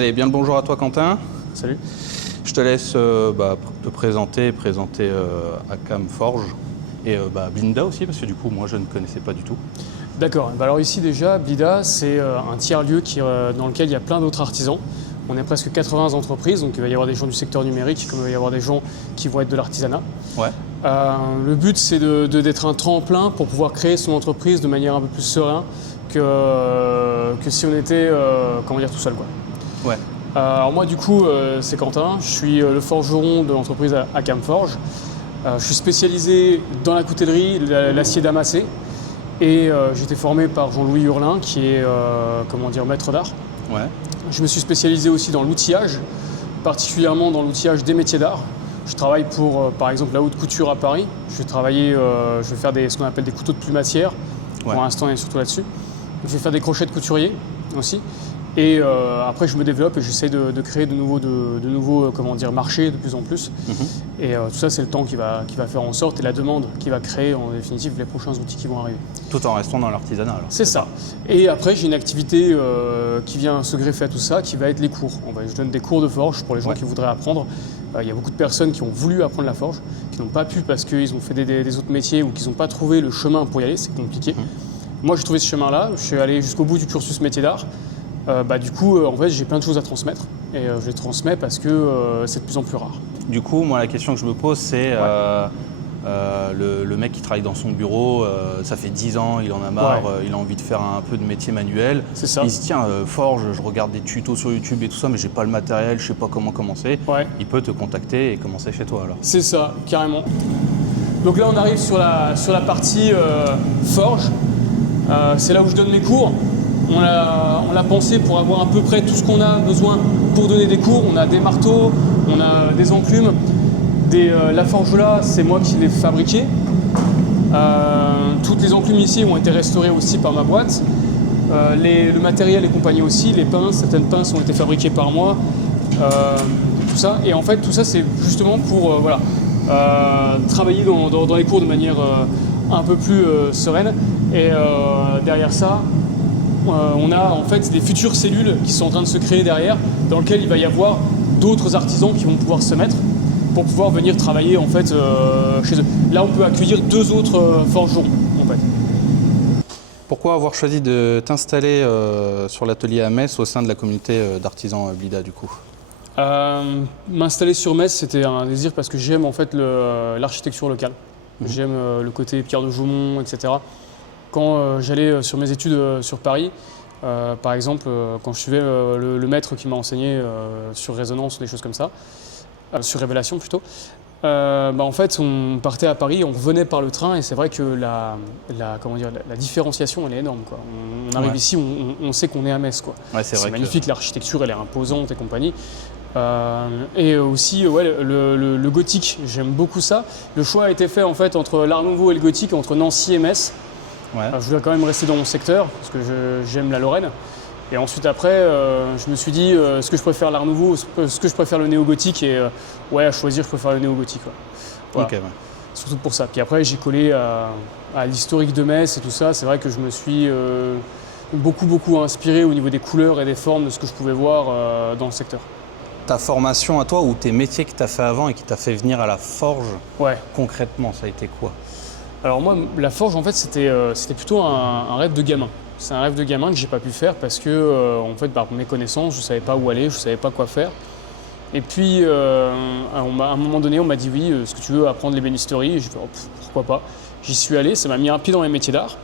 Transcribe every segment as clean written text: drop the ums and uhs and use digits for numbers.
Allez, bien le bonjour à toi Quentin. Salut. Je te laisse te présenter Akam Forge et Blinda aussi, parce que du coup moi je ne connaissais pas du tout. D'accord. Alors ici déjà, Blinda, c'est un tiers-lieu dans lequel il y a plein d'autres artisans. On est presque 80 entreprises, donc il va y avoir des gens du secteur numérique, comme il va y avoir des gens qui vont être de l'artisanat. Ouais. Le but, c'est d'être un tremplin pour pouvoir créer son entreprise de manière un peu plus sereine que si on était tout seul, quoi. Ouais. Alors moi, du coup, c'est Quentin. Je suis le forgeron de l'entreprise Akam Forge. Je suis spécialisé dans la coutellerie, l'acier damassé. Et j'ai été formé par Jean-Louis Hurlin, qui est maître d'art. Ouais. Je me suis spécialisé aussi dans l'outillage, particulièrement dans l'outillage des métiers d'art. Je travaille pour, par exemple, la haute couture à Paris. Je vais faire ce qu'on appelle des couteaux de plumassière. Ouais. Pour l'instant, on est surtout là-dessus. Je vais faire des crochets de couturier aussi. Et après, je me développe et j'essaie de créer de nouveaux marchés de plus en plus. Mm-hmm. Et tout ça, c'est le temps qui va faire en sorte et la demande qui va créer en définitive les prochains outils qui vont arriver. Tout en restant dans l'artisanat alors. C'est ça. Et après, j'ai une activité qui vient se greffer à tout ça, qui va être les cours. Je donne des cours de forge pour les gens qui voudraient apprendre. Il y a beaucoup de personnes qui ont voulu apprendre la forge, qui n'ont pas pu parce qu'ils ont fait des autres métiers ou qu'ils n'ont pas trouvé le chemin pour y aller. C'est compliqué. Moi, j'ai trouvé ce chemin-là. Je suis allé jusqu'au bout du cursus métier d'art. Du coup, j'ai plein de choses à transmettre et je les transmets parce que c'est de plus en plus rare. Du coup, moi, la question que je me pose, c'est le mec qui travaille dans son bureau, ça fait 10 ans, il en a marre, il a envie de faire un peu de métier manuel. C'est ça. Il se dit, tiens, forge, je regarde des tutos sur YouTube et tout ça, mais j'ai pas le matériel, je sais pas comment commencer. Ouais. Il peut te contacter et commencer chez toi alors. C'est ça, carrément. Donc là, on arrive sur la partie forge. C'est là où je donne mes cours. On l'a pensé pour avoir à peu près tout ce qu'on a besoin pour donner des cours. On a des marteaux, on a des enclumes. La forge là, c'est moi qui l'ai fabriquée. Toutes les enclumes ici ont été restaurées aussi par ma boîte. Le matériel et compagnie aussi, les pinces, certaines pinces ont été fabriquées par moi. Tout ça. Et en fait, tout ça, c'est justement pour travailler dans les cours de manière un peu plus sereine. Et derrière ça, on a en fait des futures cellules qui sont en train de se créer derrière, dans lesquelles il va y avoir d'autres artisans qui vont pouvoir se mettre pour pouvoir venir travailler en fait chez eux. Là, on peut accueillir 2 autres forgerons en fait. Pourquoi avoir choisi de t'installer sur l'atelier à Metz au sein de la communauté d'artisans Blinda du coup? M'installer sur Metz, c'était un désir parce que j'aime en fait l'architecture locale. J'aime le côté Pierre de Jaumont, etc. Quand j'allais sur mes études sur Paris, par exemple, quand je suivais le maître qui m'a enseigné sur Résonance ou des choses comme ça, sur Révélation plutôt, en fait, on partait à Paris, on revenait par le train et c'est vrai que la différenciation, elle est énorme, quoi. On arrive ici, on sait qu'on est à Metz, quoi. Ouais, c'est magnifique, l'architecture, elle est imposante et compagnie. Et aussi le gothique, j'aime beaucoup ça. Le choix a été fait en fait entre l'art nouveau et le gothique, entre Nancy et Metz. Ouais. Je voulais quand même rester dans mon secteur parce que j'aime la Lorraine. Et ensuite après, je me suis dit, est-ce que je préfère l'art nouveau, est-ce que je préfère le néo-gothique? Et à choisir, je préfère le néo-gothique. Voilà. Okay, ouais. Surtout pour ça. Puis après, j'ai collé à l'historique de Metz et tout ça. C'est vrai que je me suis beaucoup inspiré au niveau des couleurs et des formes de ce que je pouvais voir dans le secteur. Ta formation à toi ou tes métiers que tu as fait avant et qui t'a fait venir à la forge, concrètement, ça a été quoi? Alors moi, la forge, en fait, c'était plutôt un rêve de gamin. C'est un rêve de gamin que j'ai pas pu faire parce que, en fait, par mes connaissances, je savais pas où aller, je savais pas quoi faire. Et puis, à un moment donné, on m'a dit oui, est-ce que tu veux apprendre l'ébénisterie? Et j'ai fait pourquoi pas. J'y suis allé, ça m'a mis un pied dans les métiers d'art.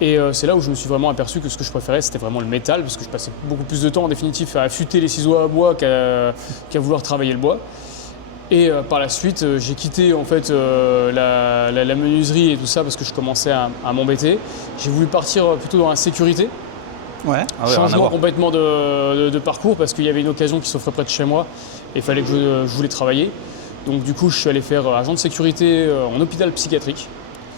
Et c'est là où je me suis vraiment aperçu que ce que je préférais, c'était vraiment le métal, parce que je passais beaucoup plus de temps en définitive à affûter les ciseaux à bois qu'à vouloir travailler le bois. Et par la suite, j'ai quitté en fait la menuiserie et tout ça parce que je commençais à m'embêter. J'ai voulu partir plutôt dans la sécurité. Ouais. Changement complètement de parcours parce qu'il y avait une occasion qui s'offrait près de chez moi et il fallait que je voulais travailler. Donc du coup, je suis allé faire agent de sécurité en hôpital psychiatrique.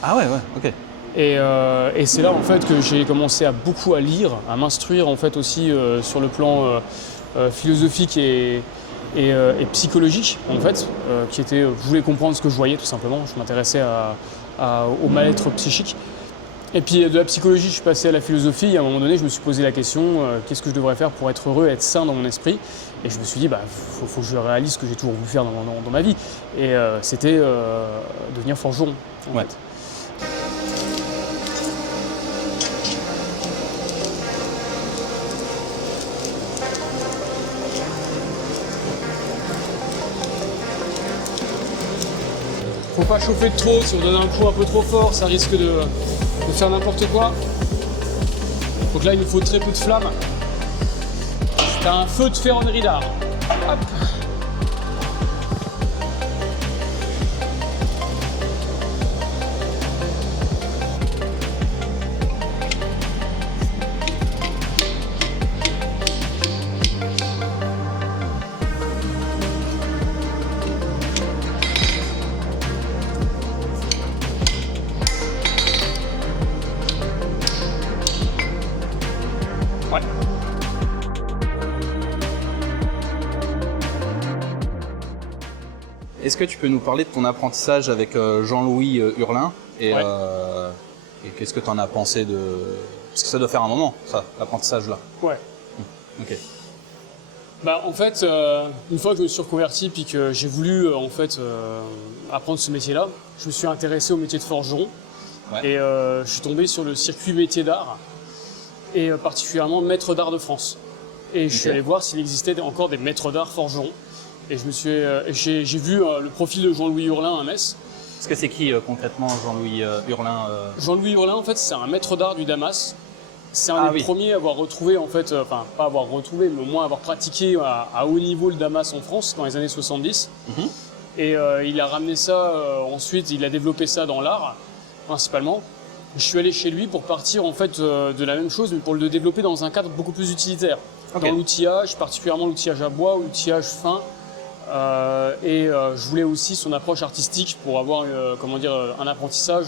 Ah ouais, ok. Et c'est là en fait que j'ai commencé à beaucoup à lire, à m'instruire en fait aussi sur le plan philosophique et psychologique en fait, je voulais comprendre ce que je voyais tout simplement. Je m'intéressais au mal-être psychique. Et puis de la psychologie, je suis passé à la philosophie. Et à un moment donné, je me suis posé la question qu'est-ce que je devrais faire pour être heureux, être sain dans mon esprit. Et je me suis dit, faut que je réalise ce que j'ai toujours voulu faire dans ma vie. Et c'était devenir forgeron. En fait. Faut pas chauffer de trop, si on donne un coup un peu trop fort, ça risque de faire n'importe quoi. Donc là, il nous faut très peu de flamme. C'est un feu de ferronnerie d'art. Hop. Ouais. Est-ce que tu peux nous parler de ton apprentissage avec Jean-Louis Hurlin et qu'est-ce que tu en as pensé de... Parce que ça doit faire un moment, ça, l'apprentissage-là. Ouais. Ok. En fait, une fois que je me suis reconverti puis que j'ai voulu apprendre ce métier-là, je me suis intéressé au métier de forgeron. Ouais. Et je suis tombé sur le circuit métier d'art et particulièrement maître d'art de France. Et je suis allé voir s'il existait encore des maîtres d'art forgerons. Et j'ai vu le profil de Jean-Louis Hurlin à Metz. Parce que c'est qui concrètement Jean-Louis Hurlin Jean-Louis Hurlin, en fait, c'est un maître d'art du Damas. C'est un des premiers à avoir retrouvé, en fait, enfin, pas avoir retrouvé, mais au moins avoir pratiqué à haut niveau le Damas en France dans les années 70. Et il a ramené ça ensuite, il a développé ça dans l'art, principalement. Je suis allé chez lui pour partir en fait de la même chose, mais pour le développer dans un cadre beaucoup plus utilitaire. Dans l'outillage, particulièrement l'outillage à bois, l'outillage fin. Je voulais aussi son approche artistique pour avoir un apprentissage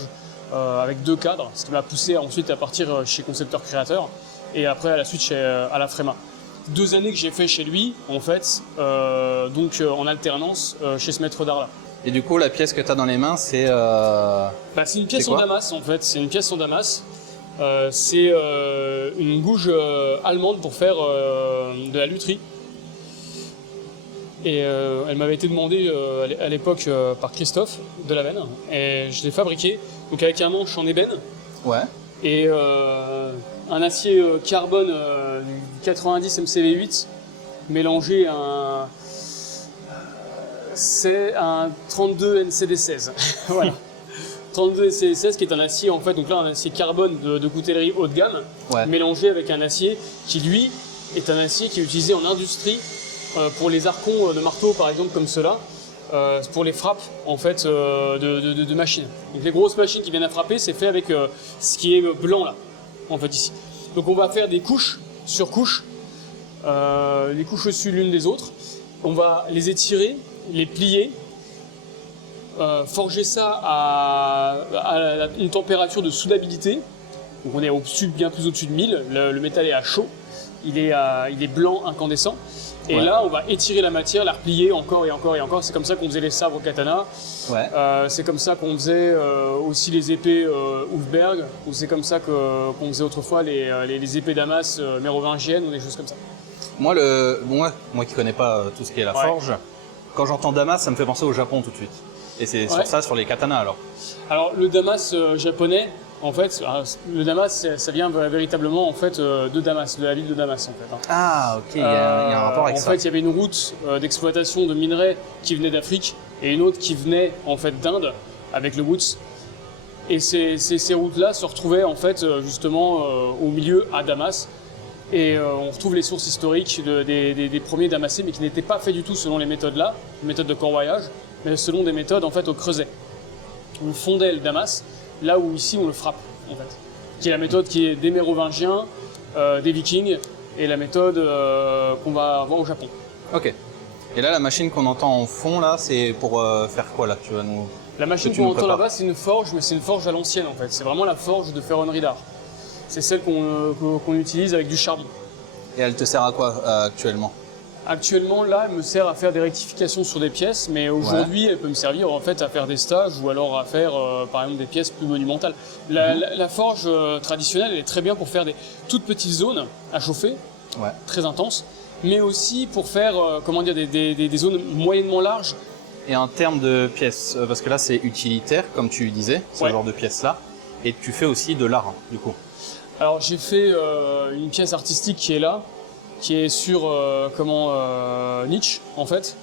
avec deux cadres, ce qui m'a poussé ensuite à partir chez Concepteur Créateur et après à la suite à la Fréma. 2 années que j'ai fait chez lui, en fait, en alternance chez ce maître d'art-là. Et du coup, la pièce que tu as dans les mains, c'est... c'est une pièce en damas, en fait. C'est une pièce en damas. C'est une gouge allemande pour faire de la lutherie. Et elle m'avait été demandée à l'époque par Christophe Delavenne. Et je l'ai fabriquée, donc avec un manche en ébène. Ouais. Et un acier carbone du 90 MCV8 mélangé à un 32 NCD16. Voilà. 32 NCD16 qui est un acier en fait, donc là un acier carbone de coutellerie haut de gamme, mélangé avec un acier qui lui est un acier qui est utilisé en industrie pour les arcons de marteau par exemple comme ceux-là. Pour les frappes en fait de machines. Donc les grosses machines qui viennent à frapper, c'est fait avec ce qui est blanc là, en fait ici. Donc on va faire des couches sur couches, les couches au-dessus l'une des autres. On va les étirer, les plier, forger ça à une température de soudabilité. Donc on est bien plus au-dessus de 1000. Le métal est à chaud, il est blanc incandescent. Et là, on va étirer la matière, la replier encore et encore et encore. C'est comme ça qu'on faisait les sabres katana. C'est comme ça qu'on faisait aussi les épées Hufberg. Ou c'est comme ça qu'on faisait autrefois les épées Damas mérovingiennes ou des choses comme ça. Moi qui connais pas tout ce qui est la forge, quand j'entends Damas, ça me fait penser au Japon tout de suite. Et c'est sur les katanas alors. Alors le Damas japonais, en fait, le Damas, ça vient véritablement en fait de Damas, de la ville de Damas en fait. Ah ok, il y a un rapport avec ça. En fait, il y avait une route d'exploitation de minerais qui venait d'Afrique et une autre qui venait en fait d'Inde avec le Woods. Et ces routes-là se retrouvaient en fait justement au milieu à Damas. Et on retrouve les sources historiques des premiers damassés, mais qui n'étaient pas faits du tout selon les méthodes-là, les méthodes de corroyage, mais selon des méthodes en fait au creuset. On fondait le Damas là où ici on le frappe en fait, qui est la méthode qui est des Mérovingiens, des Vikings et la méthode qu'on va avoir au Japon. Ok. Et là la machine qu'on entend en fond là, c'est pour faire quoi là? La machine qu'on entend là-bas, c'est une forge, mais c'est une forge à l'ancienne en fait. C'est vraiment la forge de ferronnerie d'art. C'est celle qu'on utilise avec du charbon. Et elle te sert à quoi actuellement? Actuellement, là, elle me sert à faire des rectifications sur des pièces, mais aujourd'hui, elle peut me servir en fait à faire des stages ou alors à faire, par exemple, des pièces plus monumentales. La forge traditionnelle, elle est très bien pour faire des toutes petites zones à chauffer, très intenses, mais aussi pour faire, des zones moyennement larges. Et en termes de pièces, parce que là, c'est utilitaire, comme tu disais, ce genre de pièces-là, et tu fais aussi de l'art, du coup. Alors, j'ai fait une pièce artistique qui est là, qui est sur Nietzsche en fait.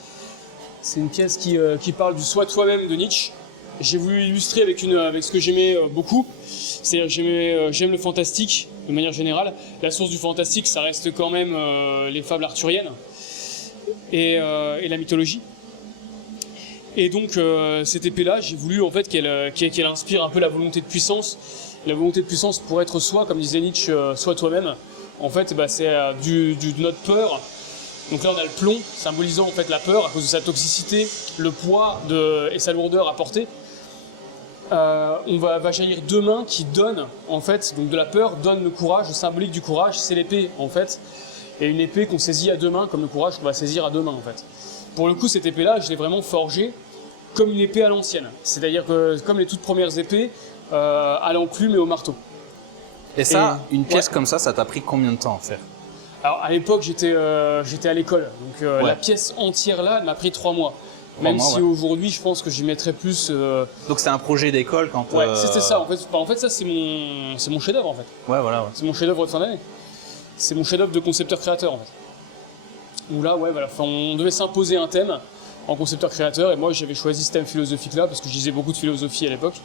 C'est une pièce qui parle du soi toi-même de Nietzsche. J'ai voulu illustrer avec ce que j'aimais beaucoup. C'est-à-dire j'aime le fantastique de manière générale. La source du fantastique, ça reste quand même les fables arthuriennes et la mythologie. Et donc cette épée-là, j'ai voulu en fait qu'elle inspire un peu la volonté de puissance. La volonté de puissance pour être soi, comme disait Nietzsche, soi toi-même. En fait, c'est de notre peur. Donc là, on a le plomb, symbolisant en fait la peur à cause de sa toxicité, le poids et sa lourdeur à porter. On va jaillir deux mains qui donnent, en fait, donc de la peur donne le courage, le symbolique du courage, c'est l'épée, en fait. Et une épée qu'on saisit à deux mains, comme le courage qu'on va saisir à deux mains, en fait. Pour le coup, cette épée-là, je l'ai vraiment forgée comme une épée à l'ancienne. C'est-à-dire que, comme les toutes premières épées, à l'enclume et au marteau. Et ça, une pièce comme ça t'a pris combien de temps à faire? Alors à l'époque j'étais à l'école, donc la pièce entière là, elle m'a pris 3 mois. Même si aujourd'hui je pense que j'y mettrais plus. Donc c'est un projet d'école quand. Ouais, c'était ça. En fait ça c'est mon chef-d'œuvre en fait. Ouais, voilà. Ouais. C'est mon chef-d'œuvre de fin d'année. C'est mon chef-d'œuvre de concepteur-créateur en fait. Où là, voilà, on devait s'imposer un thème en concepteur-créateur et moi j'avais choisi ce thème philosophique là parce que je lisais beaucoup de philosophie à l'époque.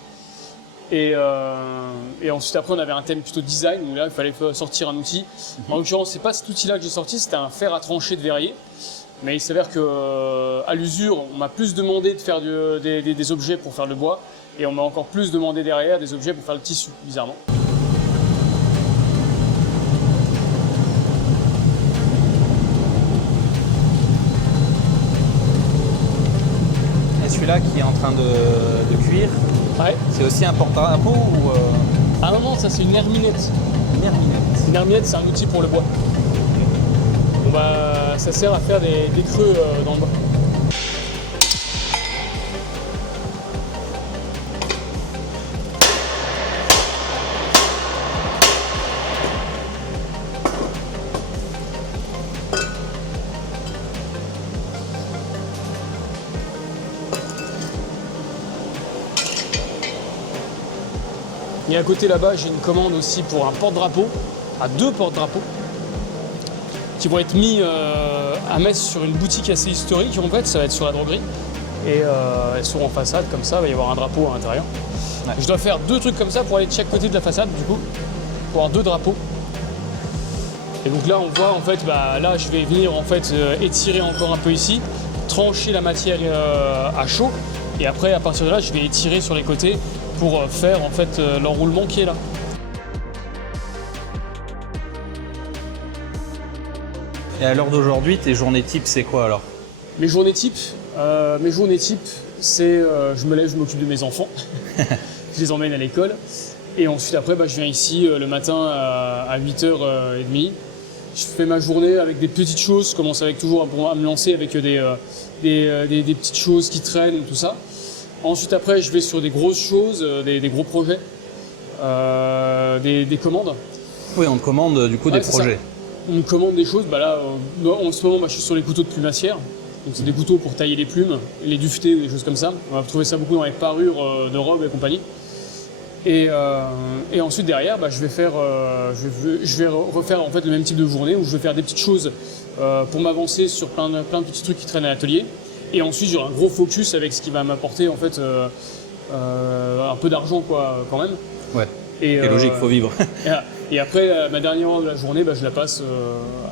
Et ensuite après on avait un thème plutôt design où là il fallait sortir un outil. En l'occurrence c'est pas cet outil là que j'ai sorti, c'était un fer à trancher de verrier. Mais il s'avère que à l'usure on m'a plus demandé de faire des objets pour faire le bois et on m'a encore plus demandé derrière des objets pour faire le tissu, bizarrement. Et celui-là qui est en train de cuire. Ouais. C'est aussi un porte-drapeau ou Ah non, ça c'est une herminette. Une herminette. Une herminette, c'est un outil pour le bois. Bon, ça sert à faire des creux dans le bois. Et à côté là-bas, j'ai une commande aussi pour un porte-drapeau, à 2 porte-drapeaux, qui vont être mis à Metz sur une boutique assez historique. En fait, ça va être sur la droguerie. Et elles seront en façade, comme ça, il va y avoir un drapeau à l'intérieur. Ouais. Je dois faire 2 trucs comme ça pour aller de chaque côté de la façade, du coup, pour avoir 2 drapeaux. Et donc là, on voit, en fait, là, je vais venir en fait étirer encore un peu ici, trancher la matière à chaud, et après, à partir de là, je vais étirer sur les côtés pour faire en fait l'enroulement qui est là. Et à l'heure d'aujourd'hui, tes journées types, c'est quoi alors? Mes journées types, c'est je me lève, je m'occupe de mes enfants, je les emmène à l'école, et ensuite après, je viens ici le matin à 8h30. Je fais ma journée avec des petites choses, je commence avec toujours à me lancer avec des petites choses qui traînent, tout ça. Ensuite après, je vais sur des grosses choses, des gros projets, des commandes. Oui, on te commande du coup des projets. On me commande des choses, là, en ce moment, je suis sur les couteaux de plumassière. Donc c'est des couteaux pour tailler les plumes, les duveter, des choses comme ça. On va trouver ça beaucoup dans les parures de robes et compagnie. Et ensuite derrière, je vais refaire en fait le même type de journée où je vais faire des petites choses pour m'avancer sur plein de petits trucs qui traînent à l'atelier. Et ensuite j'aurai un gros focus avec ce qui va m'apporter en fait un peu d'argent quoi quand même. Ouais. Et logique, faut vivre. Et après ma dernière heure de la journée, je la passe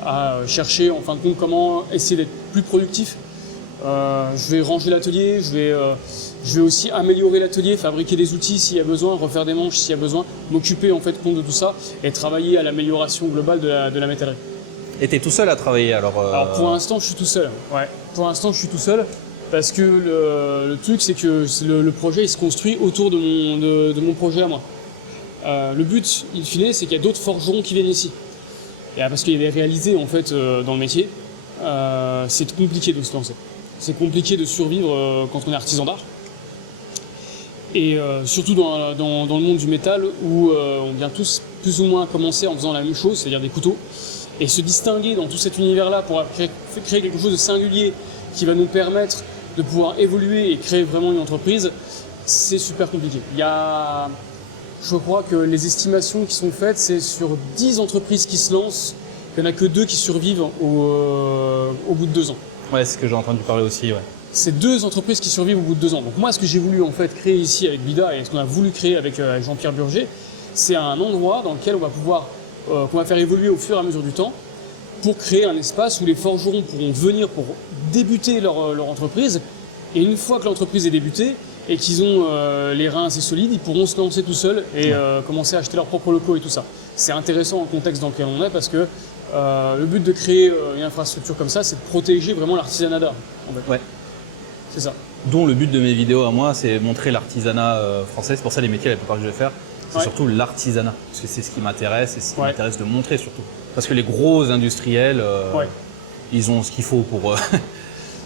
à chercher en fin de compte comment essayer d'être plus productif. Je vais ranger l'atelier, je vais aussi améliorer l'atelier, fabriquer des outils s'il y a besoin, refaire des manches s'il y a besoin, m'occuper en fait compte de tout ça et travailler à l'amélioration globale de la métallerie. Et t'es tout seul à travailler alors pour l'instant je suis tout seul. Ouais. Pour l'instant je suis tout seul parce que le truc c'est que le projet il se construit autour de mon projet à moi. Le but in fine c'est qu'il y a d'autres forgerons qui viennent ici. Et parce qu'il y a des réalités en fait dans le métier. c'est compliqué de se lancer. C'est compliqué de survivre quand on est artisan d'art. Et surtout dans le monde du métal où on vient tous plus ou moins commencer en faisant la même chose, c'est-à-dire des couteaux. Et se distinguer dans tout cet univers-là pour créer quelque chose de singulier qui va nous permettre de pouvoir évoluer et créer vraiment une entreprise, c'est super compliqué. Je crois que les estimations qui sont faites, c'est sur 10 entreprises qui se lancent, il n'y en a que 2 qui survivent au bout de 2 ans. Ouais, c'est ce que j'ai entendu parler aussi, ouais. C'est 2 entreprises qui survivent au bout de 2 ans. Donc moi, ce que j'ai voulu en fait créer ici avec Bida et ce qu'on a voulu créer avec Jean-Pierre Burger, c'est un endroit dans lequel on va pouvoir, qu'on va faire évoluer au fur et à mesure du temps pour créer un espace où les forgerons pourront venir pour débuter leur entreprise. Et une fois que l'entreprise est débutée et qu'ils ont les reins assez solides, ils pourront se lancer tout seuls et commencer à acheter leurs propres locaux et tout ça. C'est intéressant dans le contexte dans lequel on est parce que le but de créer une infrastructure comme ça, c'est de protéger vraiment l'artisanat d'art. En fait. Ouais. C'est ça. Dont le but de mes vidéos à moi, c'est montrer l'artisanat français. C'est pour ça les métiers, la plupart que je vais faire, c'est surtout l'artisanat. Parce que c'est ce qui m'intéresse et ce qui m'intéresse de montrer surtout. Parce que les gros industriels, ils ont ce qu'il faut pour,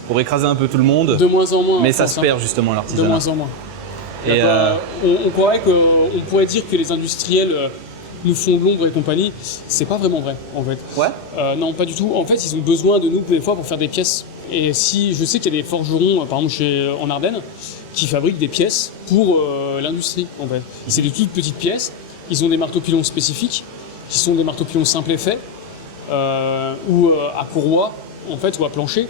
pour écraser un peu tout le monde. De moins en moins. Mais ça se perd justement l'artisanat. De moins en moins. Et on croirait qu'on pourrait dire que les industriels nous font de l'ombre et compagnie. C'est pas vraiment vrai en fait. Ouais. Non, pas du tout. En fait, ils ont besoin de nous des fois pour faire des pièces. Et si je sais qu'il y a des forgerons, par exemple en Ardennes, qui fabriquent des pièces pour l'industrie en fait. C'est des toutes petites pièces. Ils ont des marteaux-pilons spécifiques, qui sont des marteaux-pilons simple effet, ou à courroie en fait, ou à plancher.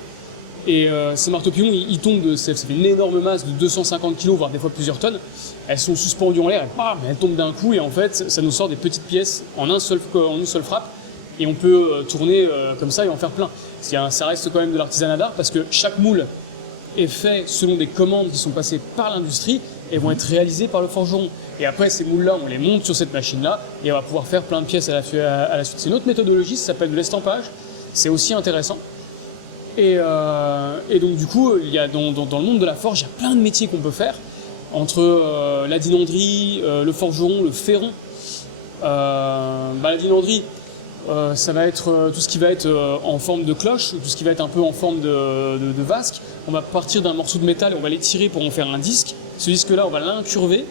Et ces marteaux-pilons, ils tombent ça fait une énorme masse de 250 kg, voire des fois plusieurs tonnes. Elles sont suspendues en l'air et bam, elles tombent d'un coup et en fait, ça nous sort des petites pièces en une seule frappe. Et on peut tourner comme ça et en faire plein. Ça reste quand même de l'artisanat d'art parce que chaque moule est fait selon des commandes qui sont passées par l'industrie et vont être réalisées par le forgeron. Et après, ces moules-là, on les monte sur cette machine-là et on va pouvoir faire plein de pièces à la suite. C'est une autre méthodologie, ça s'appelle de l'estampage. C'est aussi intéressant. Et donc du coup, il y a dans le monde de la forge, il y a plein de métiers qu'on peut faire entre la dinanderie, le forgeron, le ferron. La dinanderie, ça va être tout ce qui va être en forme de cloche, tout ce qui va être un peu en forme de vasque. On va partir d'un morceau de métal et on va l'étirer pour en faire un disque. Ce disque-là, on va l'incurver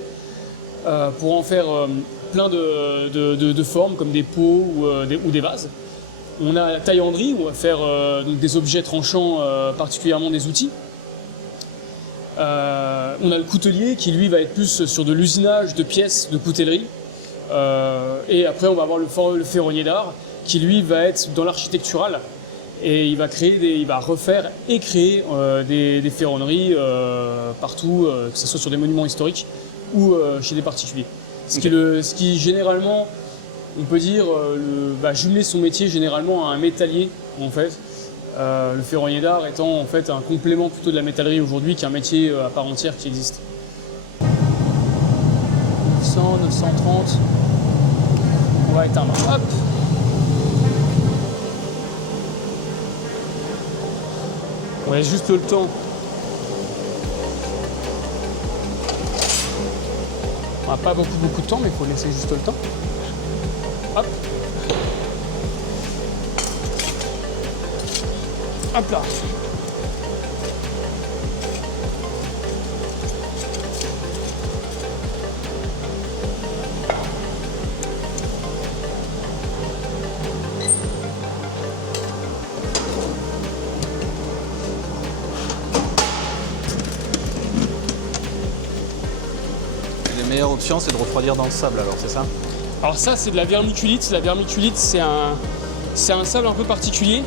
pour en faire plein de formes comme des pots ou des vases. On a la taillanderie où on va faire donc des objets tranchants, particulièrement des outils. On a le coutelier qui lui va être plus sur de l'usinage de pièces de coutellerie. Et après on va avoir le ferronnier d'art qui lui va être dans l'architectural et il va refaire et créer des ferronneries partout, que ce soit sur des monuments historiques ou chez des particuliers. Ce qui généralement, on peut dire, jumeler son métier généralement à un métallier en fait. Le ferronnier d'art étant en fait un complément plutôt de la métallerie aujourd'hui qu'un métier à part entière qui existe. 900, 930, on va éteindre, hop. On laisse juste le temps. On n'a pas beaucoup de temps, mais il faut laisser juste le temps. Hop. Hop là. La meilleure option, c'est de refroidir dans le sable, alors c'est ça? Alors ça, c'est de la vermiculite. La vermiculite, c'est un sable un peu particulier.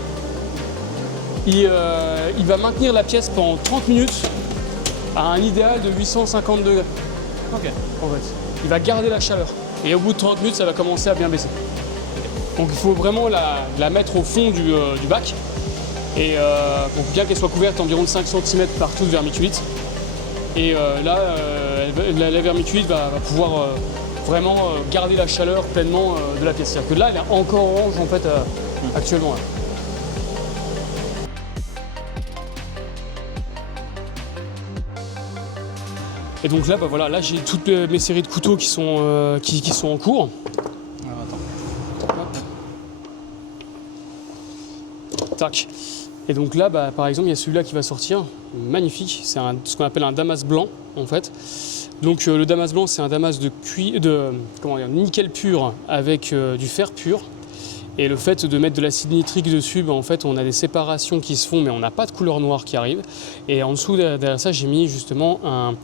Il va maintenir la pièce pendant 30 minutes à un idéal de 850 degrés. Ok. En fait, il va garder la chaleur. Et au bout de 30 minutes, ça va commencer à bien baisser. Donc il faut vraiment la mettre au fond du bac. Et pour bien qu'elle soit couverte environ de 5 cm partout de vermiculite. Et là, la vermiculite va pouvoir vraiment garder la chaleur pleinement de la pièce. C'est-à-dire que là, elle est encore orange en fait actuellement. Là. Et donc là, voilà, là j'ai toutes mes séries de couteaux qui sont en cours. Alors, attends. Hop. Tac. Et donc là, par exemple, il y a celui-là qui va sortir, magnifique, c'est ce qu'on appelle un damas blanc en fait. Donc le damas blanc, c'est un damas de nickel pur avec du fer pur. Et le fait de mettre de l'acide nitrique dessus, en fait, on a des séparations qui se font, mais on n'a pas de couleur noire qui arrive. Et en dessous, derrière ça, j'ai mis justement un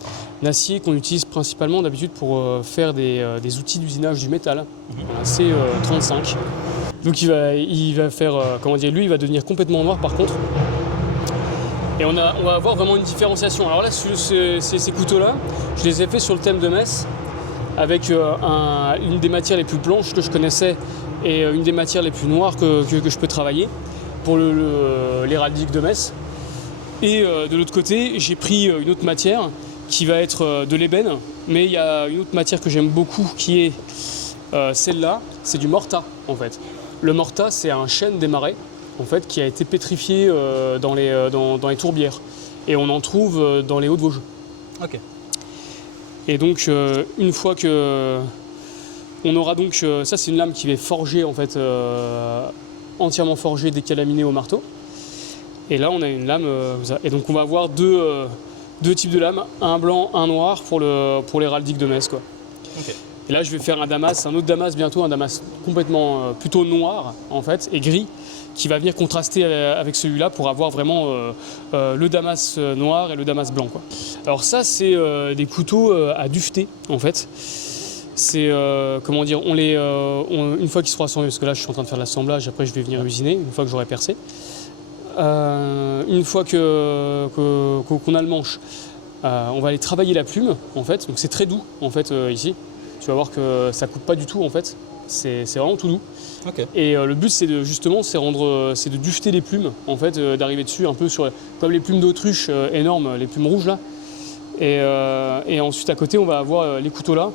acier qu'on utilise principalement d'habitude pour faire des outils d'usinage du métal, un C35. Donc il va faire, lui, il va devenir complètement noir par contre. Et on va avoir vraiment une différenciation. Alors là, ces couteaux-là, je les ai faits sur le thème de Metz, avec une des matières les plus blanches que je connaissais et une des matières les plus noires que je peux travailler pour l'héraldique de Metz. Et de l'autre côté, j'ai pris une autre matière qui va être de l'ébène, mais il y a une autre matière que j'aime beaucoup qui est celle-là, c'est du morta en fait. Le morta, c'est un chêne des marais en fait, qui a été pétrifié dans les tourbières. Et on en trouve dans les Hauts-de-Vosges. Ok. Et donc, une fois que... On aura donc... ça, c'est une lame qui est forgée, en fait, entièrement forgée, décalaminée au marteau. Et là, on a une lame... et donc, on va avoir deux types de lames, un blanc, un noir, pour l'héraldique de Metz, quoi. Ok. Et là, je vais faire un autre damas bientôt, un damas complètement plutôt noir, en fait, et gris, qui va venir contraster avec celui-là pour avoir vraiment le damas noir et le damas blanc, quoi. Alors ça, c'est des couteaux à duveter, en fait. C'est, une fois qu'ils seront assemblés, parce que là, je suis en train de faire l'assemblage, après, je vais venir usiner, une fois que j'aurai percé. Une fois qu'on a le manche, on va aller travailler la plume, en fait. Donc c'est très doux, en fait, ici. Tu vas voir que ça coupe pas du tout, en fait. C'est vraiment tout doux. Okay. Et le but, c'est de duveter les plumes, en fait, d'arriver dessus un peu comme les plumes d'autruche énormes, les plumes rouges là. Et ensuite, à côté, on va avoir les couteaux là,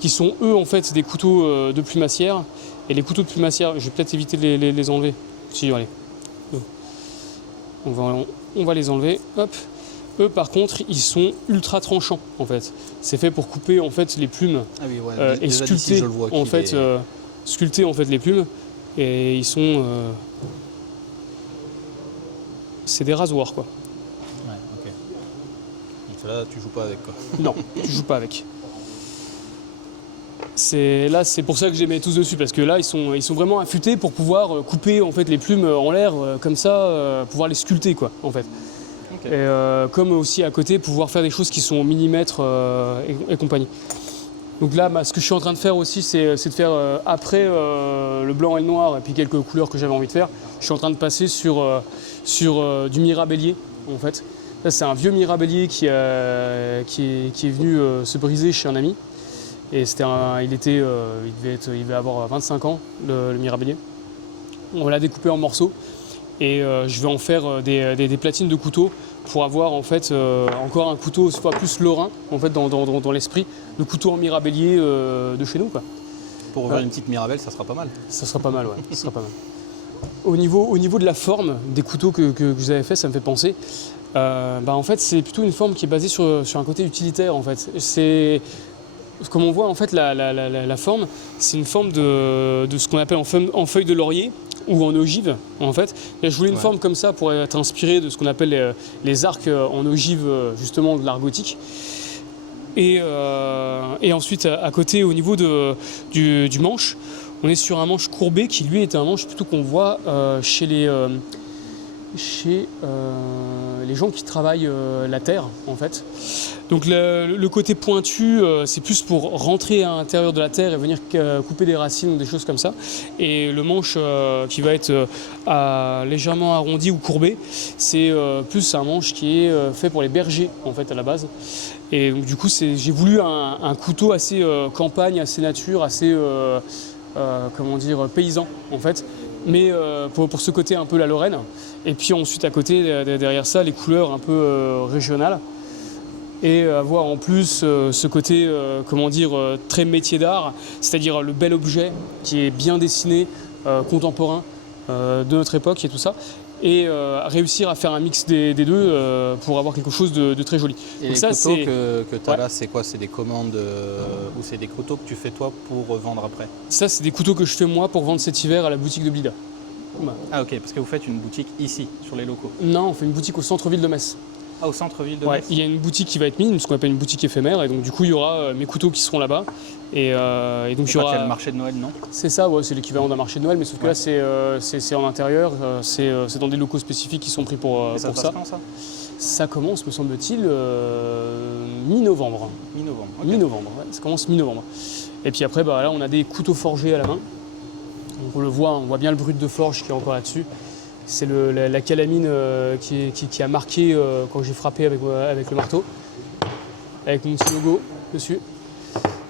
qui sont eux, en fait, des couteaux de plumassière. Et les couteaux de plumassière, je vais peut-être éviter de les enlever. Si, allez. On va les enlever. Hop. Eux, par contre, ils sont ultra tranchants, en fait. C'est fait pour couper, en fait, les plumes et sculpter, sculpter, en fait, les plumes. Et ils sont... c'est des rasoirs, quoi. Ouais, ok. Donc là, tu joues pas avec, quoi. Non, tu joues pas avec. Là, c'est pour ça que je les mets tous dessus, parce que là, ils sont vraiment affûtés pour pouvoir couper, en fait, les plumes en l'air, comme ça, pouvoir les sculpter, quoi, en fait. Okay. Et comme aussi à côté, pouvoir faire des choses qui sont au millimètre et compagnie. Donc là, ce que je suis en train de faire aussi, c'est de faire, après le blanc et le noir, et puis quelques couleurs que j'avais envie de faire, je suis en train de passer sur du mirabellier, en fait. Là, c'est un vieux mirabellier qui est venu se briser chez un ami. Et il devait avoir 25 ans, le mirabellier. On l'a découpé en morceaux. Et je vais en faire des platines de couteaux pour avoir en fait encore un couteau soit plus lorrain en fait dans l'esprit, le couteau en mirabellier de chez nous, quoi. Pour ouvrir une petite mirabelle, ça sera pas mal. Ça sera pas mal, ouais. Ça sera pas mal. Au niveau de la forme des couteaux que vous avez fait, ça me fait penser. En fait, c'est plutôt une forme qui est basée sur un côté utilitaire, en fait. Comme on voit, en fait, la forme, c'est une forme de ce qu'on appelle en feuille de laurier ou en ogive, en fait. Et je voulais une forme comme ça pour être inspiré de ce qu'on appelle les arcs en ogive, justement, de l'art gothique. Et ensuite, à côté, au niveau du manche, on est sur un manche courbé qui, lui, est un manche plutôt qu'on voit chez les gens qui travaillent la terre, en fait. Donc le côté pointu, c'est plus pour rentrer à l'intérieur de la terre et venir couper des racines ou des choses comme ça. Et le manche qui va être légèrement arrondi ou courbé, c'est plus un manche qui est fait pour les bergers, en fait, à la base. Et donc du coup, j'ai voulu un couteau assez campagne, assez nature, assez paysan, en fait. Mais pour ce côté un peu la Lorraine. Et puis ensuite à côté, derrière ça, les couleurs un peu régionales. Et avoir en plus ce côté, très métier d'art, c'est-à-dire le bel objet qui est bien dessiné, contemporain de notre époque et tout ça. Et réussir à faire un mix des deux pour avoir quelque chose de très joli. Et donc les couteaux que tu as là, c'est quoi? C'est des commandes ou c'est des couteaux que tu fais toi pour vendre après? Ça, c'est des couteaux que je fais moi pour vendre cet hiver à la boutique de Blida. Ah ok, parce que vous faites une boutique ici, sur les locaux. Non, on fait une boutique au centre-ville de Metz. Ah, au centre-ville de Ouais, Metz. il y a une boutique qui va être mise, ce qu'on appelle une boutique éphémère, et donc du coup il y aura mes couteaux qui seront là-bas. Et donc il y Quand il y a aura. le marché de Noël, non? C'est ça, ouais, c'est l'équivalent d'un marché de Noël, mais sauf que Ouais. là c'est en intérieur, c'est dans des locaux spécifiques qui sont pris pour Et ça pour se ça. passe quand, ça? Ça commence, me semble-t-il, mi-novembre. Mi-novembre. Ok. Mi-novembre, ouais, ça commence mi-novembre. Et puis après, là on a des couteaux forgés à la main. Donc on le voit, on voit bien le brut de forge qui est encore là-dessus. C'est la calamine qui a marqué quand j'ai frappé avec le marteau, avec mon petit logo dessus.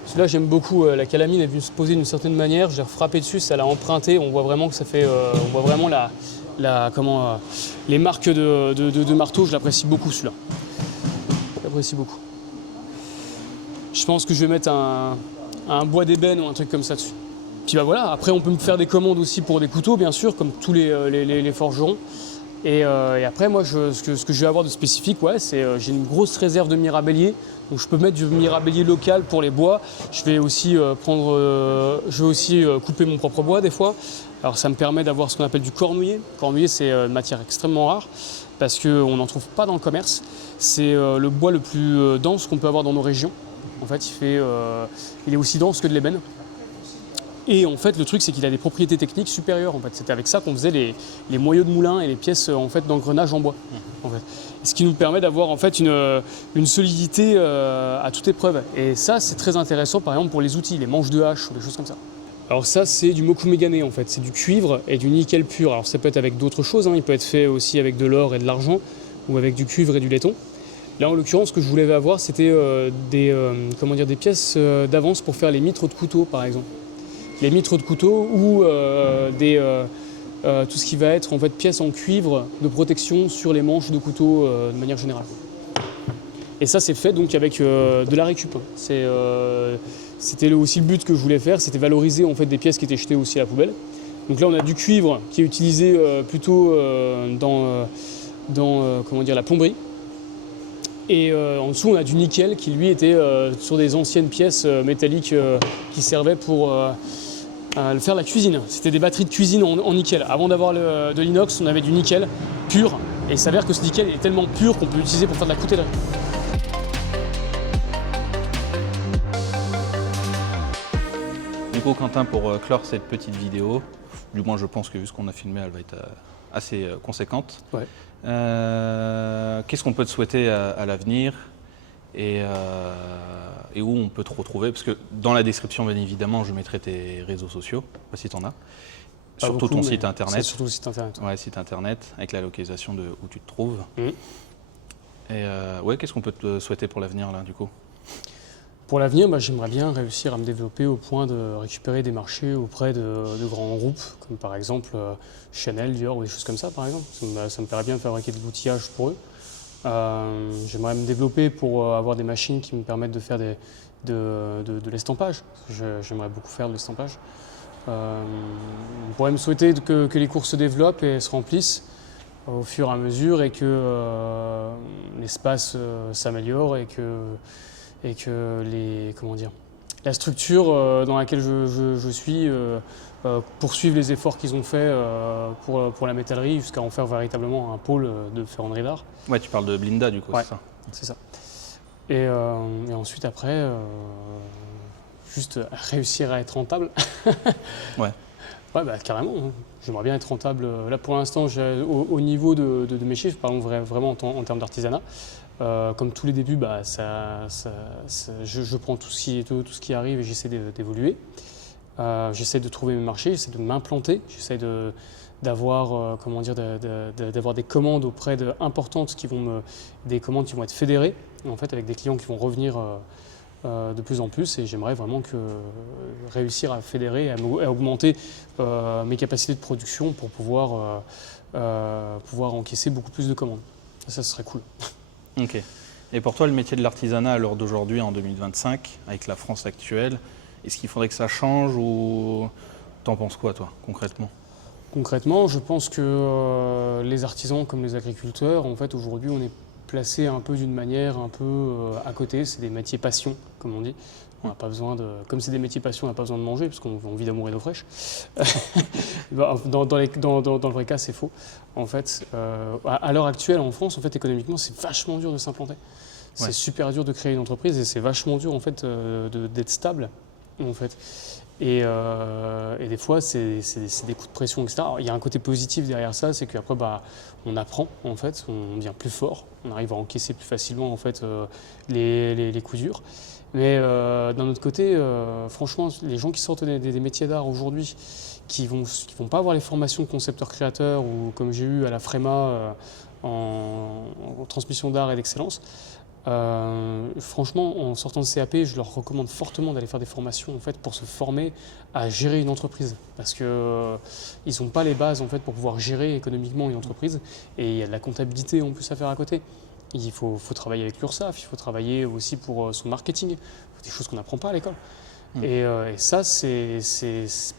Celui-là j'aime beaucoup, la calamine est venue se poser d'une certaine manière, j'ai frappé dessus, ça l'a emprunté, on voit vraiment que ça fait, on voit vraiment les marques de marteau, je l'apprécie beaucoup celui-là. Je l'apprécie beaucoup. Je pense que je vais mettre un bois d'ébène ou un truc comme ça dessus. Puis voilà, après on peut me faire des commandes aussi pour des couteaux, bien sûr, comme tous les forgerons. Et après, moi, ce que je vais avoir de spécifique, ouais, c'est j'ai une grosse réserve de mirabellier. Donc je peux mettre du mirabellier local pour les bois. Je vais aussi couper mon propre bois des fois. Alors ça me permet d'avoir ce qu'on appelle du cornouiller. Cornouiller, c'est une matière extrêmement rare parce qu'on n'en trouve pas dans le commerce. C'est le bois le plus dense qu'on peut avoir dans nos régions. En fait, il est aussi dense que de l'ébène. Et en fait, le truc, c'est qu'il a des propriétés techniques supérieures. En fait, c'était avec ça qu'on faisait les moyeux de moulin et les pièces d'engrenage en bois. En fait. Ce qui nous permet d'avoir en fait une solidité à toute épreuve. Et ça, c'est très intéressant, par exemple, pour les outils, les manches de hache ou des choses comme ça. Alors ça, c'est du mokumegane en fait. C'est du cuivre et du nickel pur. Alors ça peut être avec d'autres choses. Il peut être fait aussi avec de l'or et de l'argent ou avec du cuivre et du laiton. Là, en l'occurrence, ce que je voulais avoir, c'était des pièces d'avance pour faire les mitres de couteau, par exemple. Les mitres de couteau ou tout ce qui va être en fait pièces en cuivre de protection sur les manches de couteau de manière générale. Et ça c'est fait donc avec de la récup. C'était aussi le but que je voulais faire, c'était valoriser en fait des pièces qui étaient jetées aussi à la poubelle. Donc là on a du cuivre qui est utilisé plutôt dans la plomberie. Et en dessous on a du nickel qui lui était sur des anciennes pièces métalliques qui servaient pour faire la cuisine. C'était des batteries de cuisine en nickel. Avant d'avoir de l'inox, on avait du nickel pur. Et il s'avère que ce nickel est tellement pur qu'on peut l'utiliser pour faire de la coutellerie. Du coup, Quentin, pour clore cette petite vidéo, du moins je pense que vu ce qu'on a filmé, elle va être assez conséquente. Ouais. Qu'est-ce qu'on peut te souhaiter à l'avenir et où on peut te retrouver? Parce que dans la description, bien évidemment, je mettrai tes réseaux sociaux, pas si tu en as. Surtout ton site internet. Surtout le site internet. Ouais, site internet, avec la localisation de où tu te trouves. Mmh. Et qu'est-ce qu'on peut te souhaiter pour l'avenir, là, du coup? Pour l'avenir, j'aimerais bien réussir à me développer au point de récupérer des marchés auprès de grands groupes, comme par exemple Chanel, Dior ou des choses comme ça, par exemple. Ça me plairait bien de fabriquer de l'outillage pour eux. J'aimerais me développer pour avoir des machines qui me permettent de faire de l'estampage. J'aimerais beaucoup faire de l'estampage. On pourrait me souhaiter que les cours se développent et se remplissent au fur et à mesure et que l'espace s'améliore et que la structure dans laquelle je suis poursuive les efforts qu'ils ont faits pour la métallerie jusqu'à en faire véritablement un pôle de ferronnerie d'art. Ouais, tu parles de Blinda, du coup, Ouais, c'est ça? c'est ça. Et ensuite, après, juste réussir à être rentable. Ouais. Ouais, carrément. J'aimerais bien être rentable. Là, pour l'instant, au niveau de mes chiffres, par exemple, vraiment en termes d'artisanat, comme tous les débuts, je prends tout ce qui arrive et j'essaie d'évoluer. J'essaie de trouver mes marchés, j'essaie de m'implanter, j'essaie d'avoir d'avoir des commandes importantes des commandes qui vont être fédérées, en fait, avec des clients qui vont revenir de plus en plus. Et j'aimerais vraiment réussir à fédérer et à augmenter mes capacités de production pour pouvoir encaisser beaucoup plus de commandes. Ça serait cool. Ok. Et pour toi, le métier de l'artisanat à l'heure d'aujourd'hui, en 2025, avec la France actuelle, est-ce qu'il faudrait que ça change ou t'en penses quoi, toi, concrètement? Concrètement, je pense que les artisans comme les agriculteurs, en fait, aujourd'hui, on est placés un peu d'une manière un peu à côté. C'est des métiers passion, comme on dit. On n'a pas besoin de, comme c'est des métiers passion, on n'a pas besoin de manger parce qu'on vit d'amour et d'eau fraîche. Dans le vrai cas, c'est faux. En fait, à l'heure actuelle, en France, en fait, économiquement, c'est vachement dur de s'implanter. C'est super dur de créer une entreprise et c'est vachement dur en fait d'être stable, en fait. Et des fois, c'est des coups de pression, etc. Alors, il y a un côté positif derrière ça, c'est qu'après, on apprend, en fait, on devient plus fort, on arrive à encaisser plus facilement en fait les coups durs. Mais d'un autre côté, franchement, les gens qui sortent des métiers d'art aujourd'hui, qui vont pas avoir les formations de concepteur-créateur ou comme j'ai eu à la FREMA en transmission d'art et d'excellence, franchement, en sortant de CAP, je leur recommande fortement d'aller faire des formations en fait, pour se former à gérer une entreprise. Parce qu'ils n'ont pas les bases en fait, pour pouvoir gérer économiquement une entreprise. Et il y a de la comptabilité en plus à faire à côté. Il faut travailler avec l'URSSAF, il faut travailler aussi pour son marketing. Des choses qu'on n'apprend pas à l'école. Et ça,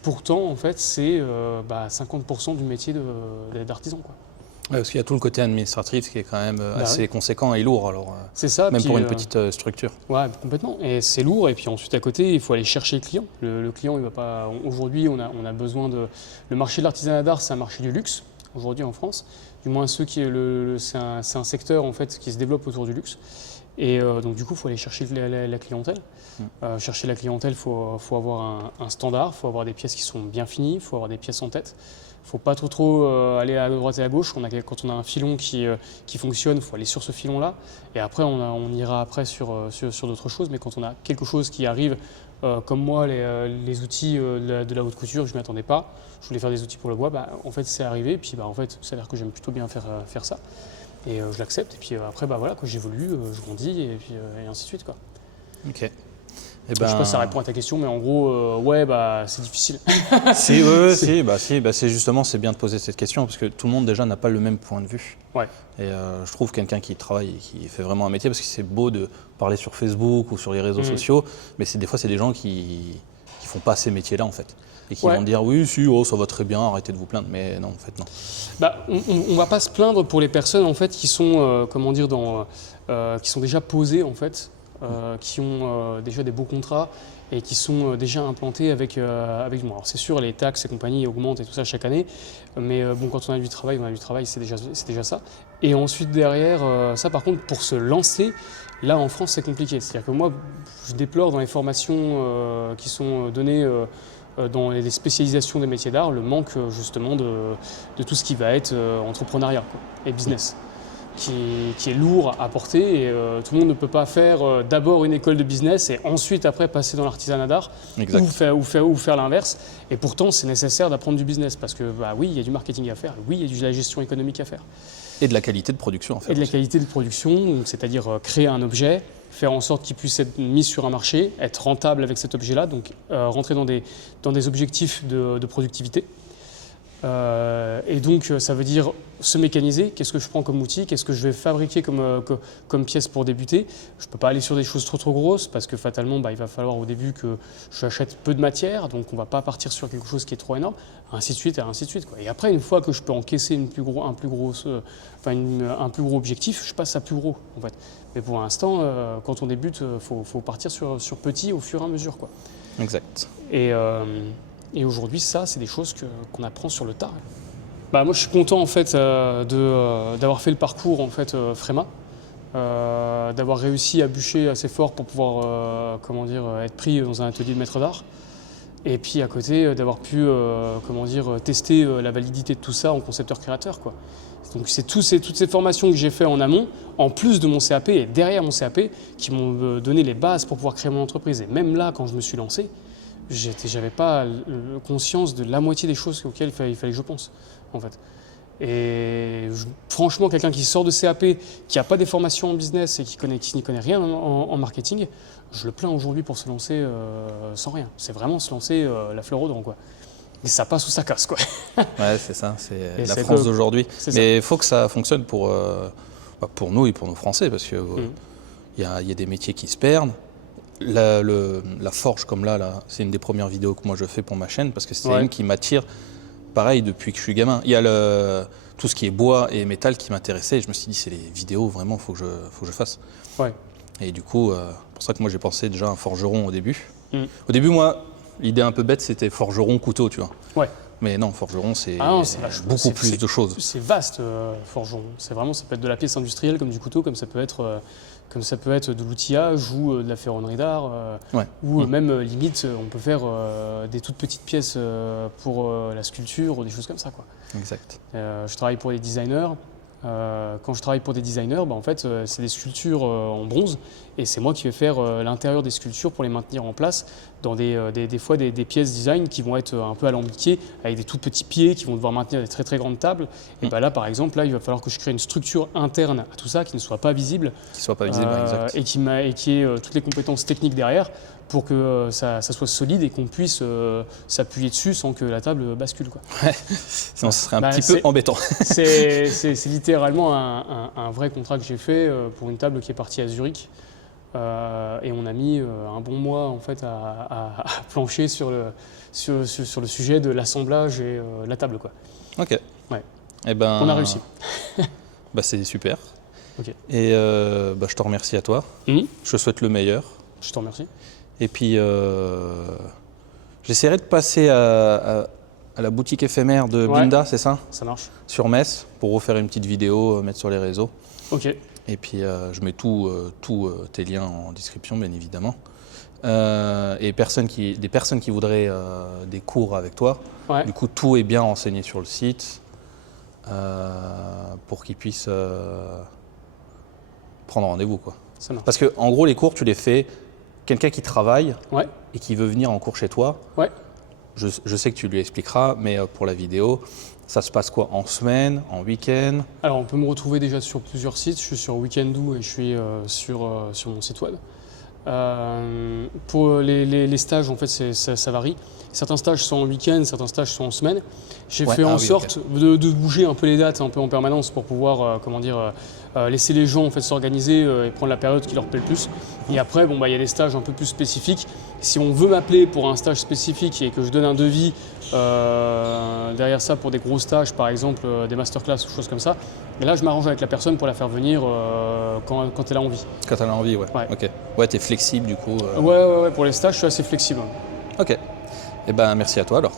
pourtant, en fait, c'est 50% du métier d'artisan, quoi. Ouais, parce qu'il y a tout le côté administratif qui est quand même assez conséquent et lourd, alors, c'est ça, même puis, pour une petite structure. Ouais, complètement. Et c'est lourd. Et puis ensuite, à côté, il faut aller chercher le client. Le client, il va pas. Aujourd'hui, on a besoin de. Le marché de l'artisanat d'art, c'est un marché du luxe, aujourd'hui en France. Du moins, c'est un secteur en fait, qui se développe autour du luxe. Et donc, du coup, il faut aller chercher la clientèle. Chercher la clientèle, il faut avoir un standard, il faut avoir des pièces qui sont bien finies, il faut avoir des pièces en tête. Il ne faut pas trop aller à droite et à gauche. Quand on a un filon qui fonctionne, il faut aller sur ce filon-là. Et après, on ira après sur d'autres choses. Mais quand on a quelque chose qui arrive, comme moi, les outils de la haute couture, je ne m'y attendais pas. Je voulais faire des outils pour le bois. En fait, c'est arrivé. Et puis, en fait, ça a l'air que j'aime plutôt bien faire ça. Et je l'accepte. Et puis après, voilà, j'évolue, je grandis et puis et ainsi de suite, quoi. Ok. Je ne sais pas si ça répond à ta question, mais en gros, c'est difficile. C'est justement, c'est bien de poser cette question parce que tout le monde déjà n'a pas le même point de vue. Ouais. Et je trouve quelqu'un qui travaille et qui fait vraiment un métier, parce que c'est beau de parler sur Facebook ou sur les réseaux sociaux, mais des fois c'est des gens qui font pas ces métiers-là en fait. Et qui vont dire oui, si, ça va très bien, arrêtez de vous plaindre. Mais non, en fait, non. On va pas se plaindre pour les personnes en fait qui sont, qui sont déjà posées en fait. Qui ont déjà des beaux contrats et qui sont déjà implantés avec nous. Alors c'est sûr, les taxes et compagnie augmentent et tout ça chaque année, mais quand on a du travail, c'est déjà ça. Et ensuite derrière, ça par contre, pour se lancer, là en France c'est compliqué. C'est-à-dire que moi, je déplore dans les formations qui sont données dans les spécialisations des métiers d'art, le manque justement de tout ce qui va être entrepreneuriat et business. Qui est lourd à porter et tout le monde ne peut pas faire d'abord une école de business et ensuite après passer dans l'artisanat d'art ou faire l'inverse. Et pourtant c'est nécessaire d'apprendre du business parce que oui, il y a du marketing à faire, oui, il y a de la gestion économique à faire. Et de la qualité de production en fait. Et de la qualité de production, c'est-à-dire créer un objet, faire en sorte qu'il puisse être mis sur un marché, être rentable avec cet objet-là, donc rentrer dans des objectifs de productivité. Et donc ça veut dire se mécaniser, qu'est-ce que je prends comme outil, qu'est-ce que je vais fabriquer comme pièce pour débuter. Je ne peux pas aller sur des choses trop grosses parce que fatalement il va falloir au début que j'achète peu de matière, donc on ne va pas partir sur quelque chose qui est trop énorme, ainsi de suite, quoi. Et après une fois que je peux encaisser un plus gros objectif, je passe à plus gros en fait. Mais pour l'instant, quand on débute, faut partir sur petit au fur et à mesure, quoi. Exact. Et aujourd'hui, ça, c'est des choses qu'on apprend sur le tas. Moi, je suis content en fait d'avoir fait le parcours en fait FREMA, d'avoir réussi à bûcher assez fort pour pouvoir être pris dans un atelier de maître d'art. Et puis à côté, d'avoir pu tester la validité de tout ça en concepteur-créateur, quoi. Donc c'est toutes ces formations que j'ai fait en amont, en plus de mon CAP et derrière mon CAP, qui m'ont donné les bases pour pouvoir créer mon entreprise. Et même là, quand je me suis lancé, j'avais pas conscience de la moitié des choses auxquelles il fallait que je pense, en fait. Et franchement, quelqu'un qui sort de CAP, qui n'a pas des formations en business et qui n'y connaît rien en marketing, je le plains aujourd'hui pour se lancer sans rien. C'est vraiment se lancer la fleur au dent, quoi. Et ça passe ou ça casse, quoi. Ouais, c'est ça, c'est la France d'aujourd'hui. Mais il faut que ça fonctionne pour nous et pour nos Français, parce qu'il y a des métiers qui se perdent. La forge comme là, c'est une des premières vidéos que moi je fais pour ma chaîne parce que c'est une qui m'attire pareil depuis que je suis gamin. Il y a tout ce qui est bois et métal qui m'intéressait. Et je me suis dit, c'est les vidéos, vraiment, faut que je fasse. Ouais. Et du coup, pour ça que moi, j'ai pensé déjà à un forgeron au début. Au début, moi, l'idée un peu bête, c'était forgeron couteau, tu vois. Ouais. Mais non, forgeron, c'est beaucoup plus de choses. C'est vaste, forgeron. C'est vraiment, ça peut être de la pièce industrielle comme du couteau, comme ça peut être de l'outillage ou de la ferronnerie d'art. Ou même, limite, on peut faire des toutes petites pièces pour la sculpture ou des choses comme ça, quoi. Exact. Je travaille pour des designers. Quand je travaille pour des designers, en fait, c'est des sculptures en bronze et c'est moi qui vais faire l'intérieur des sculptures pour les maintenir en place dans des fois des pièces design qui vont être un peu alambiquées avec des tout petits pieds qui vont devoir maintenir des très très grandes tables. Et là, par exemple, il va falloir que je crée une structure interne à tout ça qui ne soit pas visible. Qui soit pas visible, exact. Et qui ait toutes les compétences techniques derrière pour que ça soit solide et qu'on puisse s'appuyer dessus sans que la table bascule, quoi. Ouais. Sinon, ce serait un petit peu embêtant. C'est littéralement un vrai contrat que j'ai fait pour une table qui est partie à Zurich. Et on a mis un bon mois en fait, à plancher sur le sujet de l'assemblage et la table, quoi. Ok. Ouais. Et ben, on a réussi. C'est super. Okay. Et je te remercie à toi. Je te souhaite le meilleur. Je te remercie. Et puis, j'essaierai de passer à la boutique éphémère de Binda, c'est ça? Ça marche. Sur Metz, pour refaire une petite vidéo, mettre sur les réseaux. Ok. Et puis, je mets tous tes liens en description, bien évidemment. Et des personnes qui voudraient des cours avec toi. Ouais. Du coup, tout est bien renseigné sur le site pour qu'ils puissent prendre rendez-vous, quoi. Ça marche. Parce que, en gros, les cours, tu les fais quelqu'un qui travaille et qui veut venir en cours chez toi. Ouais. Je sais que tu lui expliqueras, mais pour la vidéo, ça se passe quoi? En semaine, en week-end? Alors, on peut me retrouver déjà sur plusieurs sites. Je suis sur Weekendoo et je suis sur mon site web. Pour les stages, en fait, ça varie. Certains stages sont en week-end, certains stages sont en semaine. J'ai fait en sorte de bouger un peu les dates un peu en permanence pour pouvoir laisser les gens en fait, s'organiser et prendre la période qui leur plaît le plus. Et après, il y a des stages un peu plus spécifiques. Si on veut m'appeler pour un stage spécifique et que je donne un devis derrière ça pour des gros stages, par exemple des masterclass ou choses comme ça, mais là, je m'arrange avec la personne pour la faire venir quand elle a envie. Quand elle a envie, ouais. Ok. Ouais, t'es flexible du coup. Ouais, pour les stages, je suis assez flexible. Ok. Eh ben, merci à toi alors.